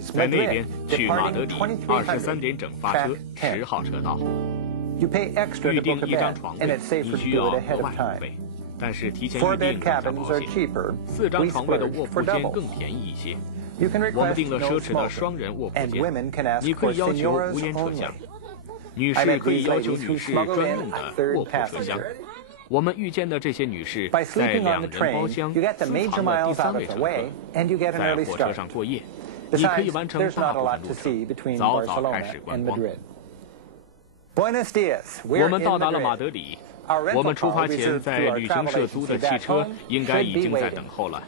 在那边去马德里23点整发车10号车道。预订一张床位，你需要额外付费，但是提前预订更加保险。4张床位的卧铺间更便宜一些。我们订了奢侈的双人卧铺间，你可以要求无烟车厢，女士可以要求女士专用的卧铺车厢。我们遇见的这些女士在2人包厢私藏的第3位乘客，在火车上过夜，你可以完成大部分路程，早早开始观光。我们到达了马德里，我们出发前在旅行社租的汽车应该已经在等候了。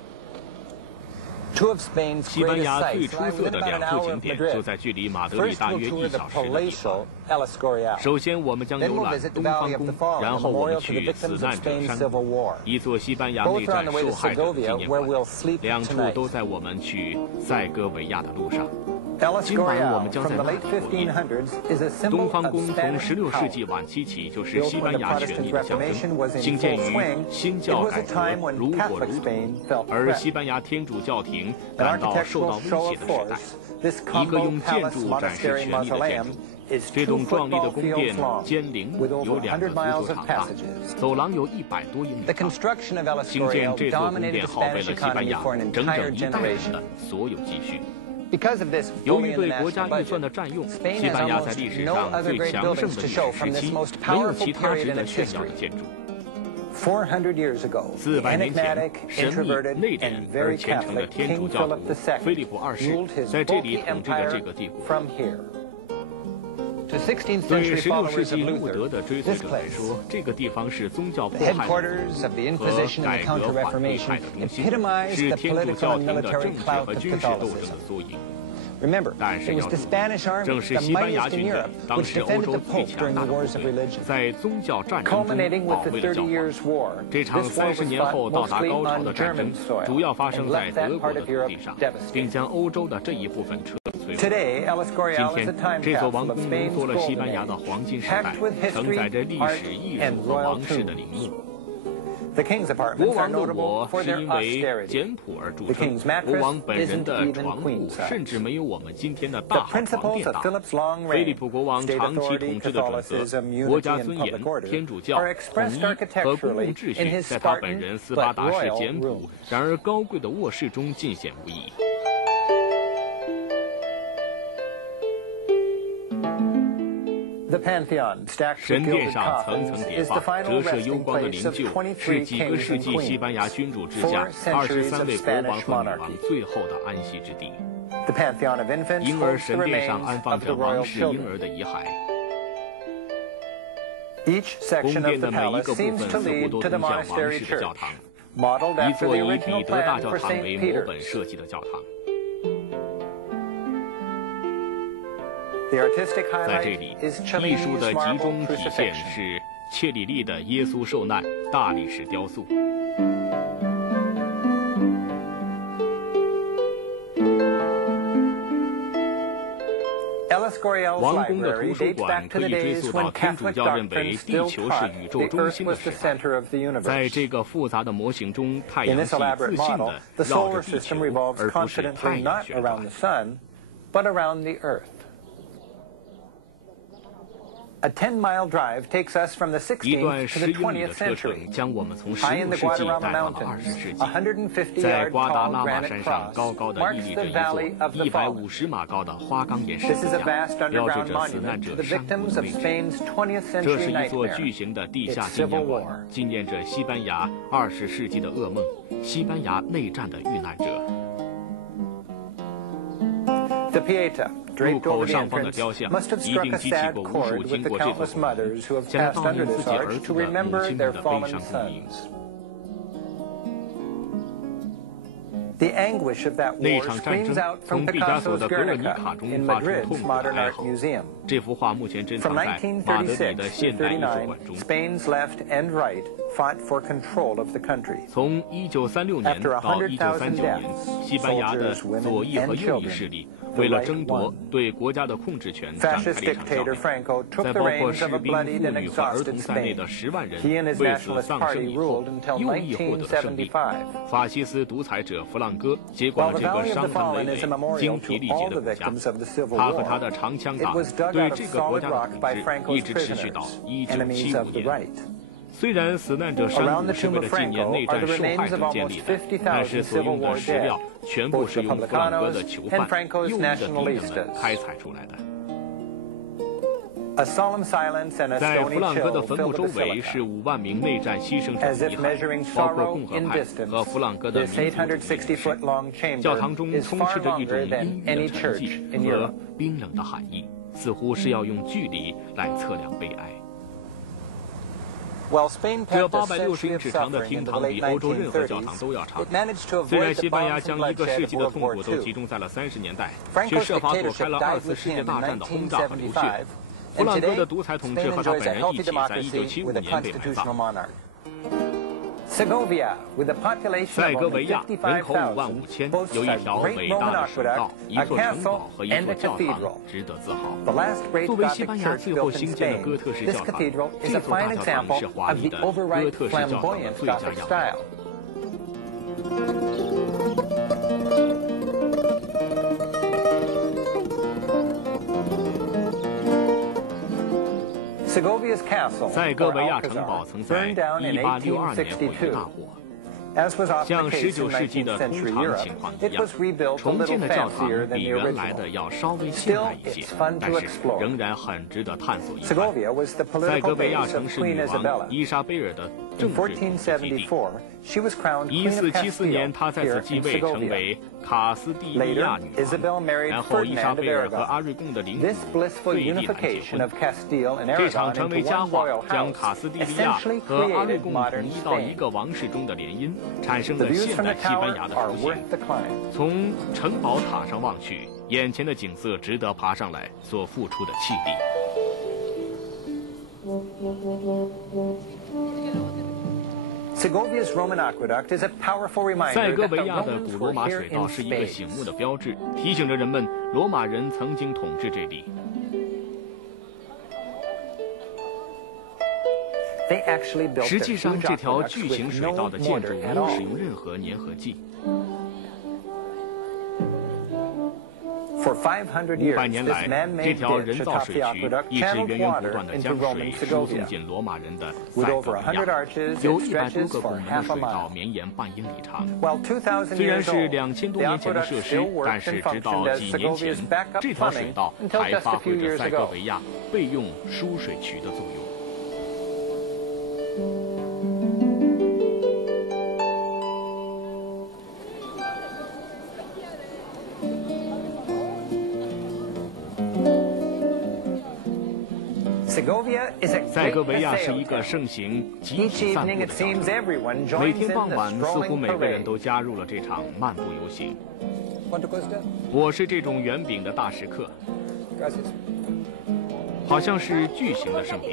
西班牙最出色的2处景点就在距离马德里大约1小时的地方。首先，我们将游览东方宫，然后我们去死难者山谷，一座西班牙内战受害者的纪念馆，2处都在我们去塞戈维亚的路上。今晚我们将在那里过夜。东方宫从16世纪晚期起就是西班牙权力的象征，兴建于新教改革如火如荼，而西班牙天主教廷感到受到威胁的时代。一个用建筑展示权力的建筑，这栋壮丽的宫殿尖陵有2个足球场大，走廊有100多英里长。兴建这座宫殿耗费了西班牙整整1代人的所有积蓄。由于对国家预算的占用，西班牙在历史上最强盛的历史时期没有其他值得炫耀的建筑。400年前，神秘、内敛而虔诚的天主教徒菲利普2世在这里统治着这个帝国。对16世纪路德的追随者来说，这个地方是宗教迫害和改革反对派的中心，是天主教廷的政治和军事斗争的缩影。但是要注意，正是西班牙军人，当时欧洲最强大的部队，在宗教战争中保卫了教皇。这场30年后到达高潮的战争，主要发生在德国的土地上，并将欧洲的这一部分彻底摧毁。今天，这座王宫浓缩了西班牙的黄金时代，承载着历史、艺术和王室的陵墓。国王的我是因为简朴而著称，国王本人的床铺甚至没有我们今天的大号床垫大。菲利普国王长期统治的准则、国家尊严、天主教、统一和公共秩序，在他本人斯巴达式简朴然而高贵的卧室中尽显无疑。神殿上层层叠放、折射幽光的灵柩，是几个世纪西班牙君主之下23位国王和女王最后的安息之地。婴儿神殿上安放着王室婴儿的遗骸。宫殿的每一个部分似乎都通向王室的教堂，一座以彼得大教堂为模本设计的教堂。在这里，艺术的集中体现是切里利的耶稣受难大理石雕塑。王宫的图书馆可以追溯到天主教认为地球是宇宙中心的时代。在这个复杂的模型中，太阳系自信地绕着地球，而不是太阳旋转。一段10英里的车程将我们从16世纪带到了20世纪。在瓜达拉玛山上高高的屹立着一座150码高的花岗岩石柱架，标志着死难者山谷的位置。这是一座巨型的地下纪念馆，纪念着西班牙20世纪的噩梦——西班牙内战的遇难者。入口上方的雕像一定激起过无数经过这座拱门，将悼念自己儿子的母亲们的悲伤共鸣。那场战争从毕加索的《格尔尼卡》中发出痛苦的哀嚎。这幅画目前珍藏在马德里的现代艺术馆中。从1936年到1939年，西班牙的左翼和右翼势力为了争夺对国家的控制权展开了一场较量，在包括士兵、妇女和儿童在内的10万人为此丧生以后，右翼获得了胜利。法西斯独裁者弗朗哥接管了这个伤痕累累、精疲力竭的国家，他和他的长枪党对这个国家的统治一直持续到1975年。虽然死难者山谷是为了纪念内战受害者建立的，但是所用的石料全部是用弗朗哥的囚犯、右翼的敌人们开采出来的。在弗朗哥的坟墓周围是5万名内战牺牲者的遗骸，包括共和派和弗朗哥的民族主义。教堂中充斥着一种阴郁的沉寂和冰冷的寒意，似乎是要用距离来测量悲哀。这860英尺长的厅堂比欧洲任何教堂都要长。虽然西班牙将1个世纪的痛苦都集中在了30年代，却设法躲开了2次世界大战的轰炸和流血。弗朗哥的独裁统治和他本人一起在1975年被埋葬。塞戈维亚人口5万5千，有一条伟大的水道、一座城堡和一座教堂，值得自豪。作为西班牙最后兴建的哥特式教堂，这座大教堂是华丽的哥特式教堂的最佳样板。塞戈维亚城堡曾在1862年火于大火，像19世纪的通常情况一样，重建的教堂比原来的要稍微现代一些，但是仍然很值得探索一番。塞戈维亚城是女王伊莎贝尔的政治统治基地。1474年，她在此继位，成为卡斯蒂利亚女王。然后，伊莎贝尔和阿瑞贡的领主费迪南结婚。这场成为佳话，将卡斯蒂利亚和阿瑞贡统一到一个王室中的联姻，产生了现代西班牙的雏形。从城堡塔上望去，眼前的景色值得爬上来所付出的气力。塞戈维亚的古罗马水道是一个醒目的标志，提醒着人们罗马人曾经统治这里。实际上，这条巨型水道的建筑没有使用任何粘合剂。500年来，这条人造水渠一直源源不断地将水输送进罗马人的塞戈维亚，有100多个拱门的水道绵延半英里长。虽然是2000多年前的设施，但是直到几年前，这条水道还发挥着塞戈维亚备用输水渠的作用。塞戈维亚是一个盛行集体散步的教堂，每天傍晚，似乎每个人都加入了这场漫步游行。我是这种圆饼的大食客，好像是巨型的圣饼。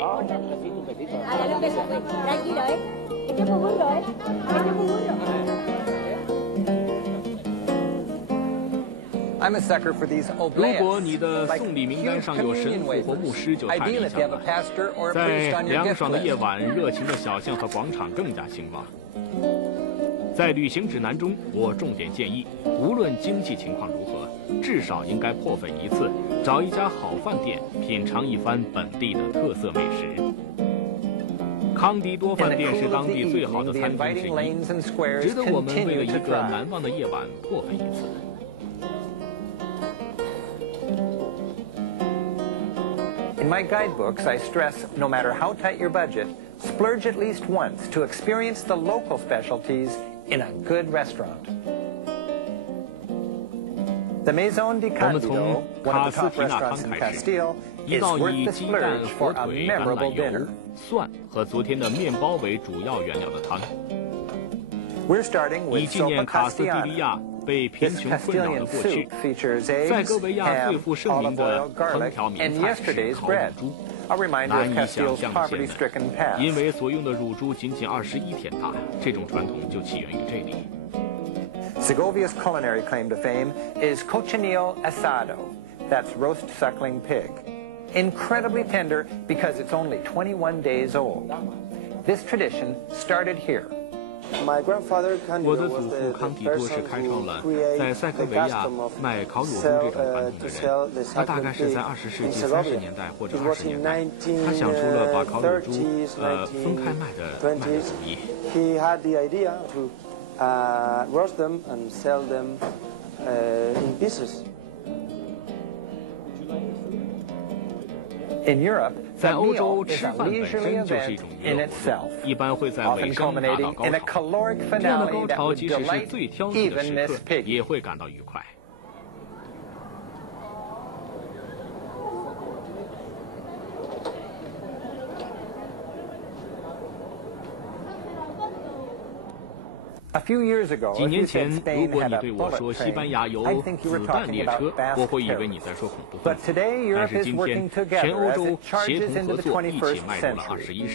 如果你的送礼名单上有神父或牧师，就太理想了。在凉爽的夜晚，热情的小巷和广场更加兴旺。在旅行指南中，我重点建议，无论经济情况如何，至少应该破费一次，找一家好饭店，品尝一番本地的特色美食。康迪多饭店是当地最好的餐厅之一，值得我们为了一个难忘的夜晚破费一次。In my guidebooks, I stress, no matter how tight your budget, splurge at least once to experience the local specialties in a good restaurant. The Maison di Candido, one of the top restaurants in Castile, is worth the splurge for a memorable dinner. 蒜和昨天的面包为主要原料的汤。We're starting with 以纪念卡斯蒂利亚被贫穷困扰的过去。塞戈维亚最负盛名的烹调名菜是烤乳猪。a reminder 难 of 以想 Castile's 象的现 poverty-stricken 代， past. 因为所用的乳猪仅仅21天大，这种传统就起源于这里。 Segovia's culinary claim to fame is cochineal asado. That's roast suckling pig. Incredibly tender because it's only 21 days old. This tradition started here. 我的祖父康蒂多是开创了在塞戈维亚卖烤乳猪这种传统的人。他大概是在20世纪30年代或者20年代，他想出了把烤乳猪分开卖的主意。 roast them and sell them in pieces. In Europe, 在 the 欧洲， meal is 吃 a 饭本 leisurely 身就是一 event 种娱 in 乐活 itself, 动，一般会在尾 often 声达到 culminating 高 in a 潮。 caloric 这样的 finale 高 that 潮 would 即使是 delight 最挑剔的 even 时 Miss 刻， Piggy. 也会感到愉快。 A few years ago, 几 if 年 you 前， said 如 Spain 果 had 你 a 对我 bullet 说西班 train, 牙有 I think you were 子弹 talking 列 about 车， Basque 我会以为你 terrorists. 在说恐怖分 But 子。 today, 但 Europe 是 is 今天， working 全 together 欧 as 洲 it 协 charges 同合 into the 作，一起 21st 迈入了 century. 21世纪。